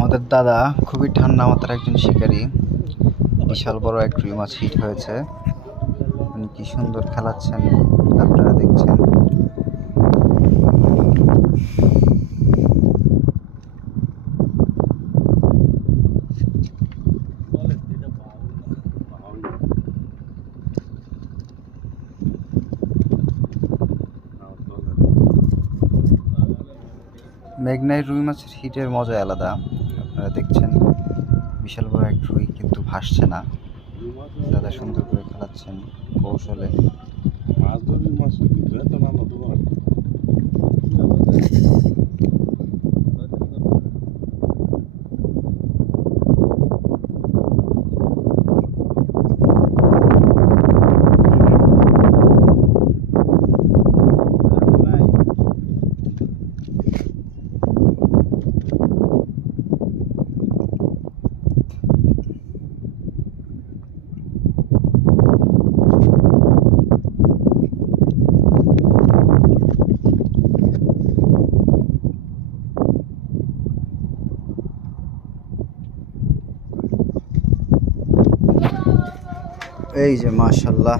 আমাদের দাদা খুবই ঠান্ডা মাথার একজন শিকারী। বিশাল বড় এক রুই মাছ হিট হয়েছে। উনি কি সুন্দর খেলাচ্ছেন, আপনারা দেখছেন। মেঘনায় রুই মাছের হিটের মজা আলাদা। আপনারা দেখছেন বিশাল বড় এক রুই, কিন্তু ভাসছে না। দাদা সুন্দর করে খেলাচ্ছেন কৌশলে। মাছ ধরি মাছ কিন্তু এত না তো এই যে মাশাআল্লাহ,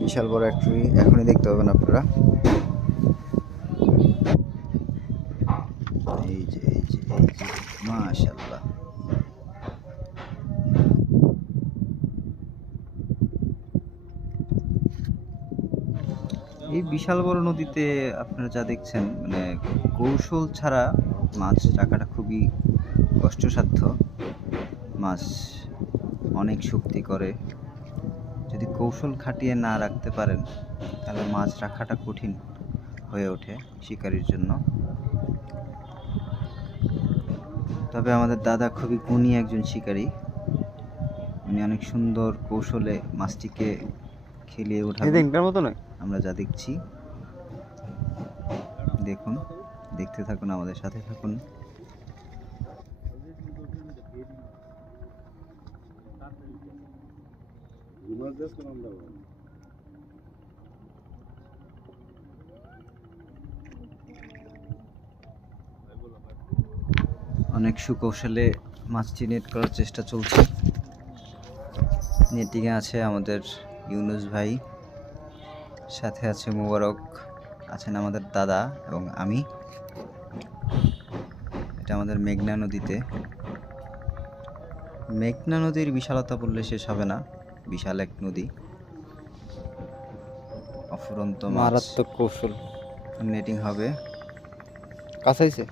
বিশাল বড় এক রুই, এখনই দেখতে পাবেন আপনারা। এই যে মাশাআল্লাহ। এই বিশাল বড় নদীতে আপনারা যা দেখছেন, মানে কৌশল ছাড়া মাছ রাখাটা খুবই কষ্টসাধ্য। মাছ অনেক শক্তি করে, যদি কৌশল খাটিয়ে না রাখতে পারেন তাহলে মাছ রাখাটা কঠিন হয়ে ওঠে শিকারির জন্য। তবে আমাদের দাদা খুবই গুণী একজন শিকারী। উনি অনেক সুন্দর কৌশলে মাছটিকে খেলিয়ে ওঠাবেন, আমরা যা দেখছি। দেখুন, দেখতে থাকুন, আমাদের সাথে থাকুন। অনেক সুকৌশলে মাছটি নেট করার চেষ্টা চলছে। নেটিংয়ে আছে আমাদের ইউনুস ভাই, সাথে আছে মোবারক, আছেন আমাদের দাদা এবং আমি। এটা আমাদের মেঘনা নদীতে। মেঘনা নদীর বিশালতা বললে শেষ হবে না, বিশাল এক নদী, অফুরন্ত মারাত্মক কৌশল। নেটিং হবে, কাছাইছে।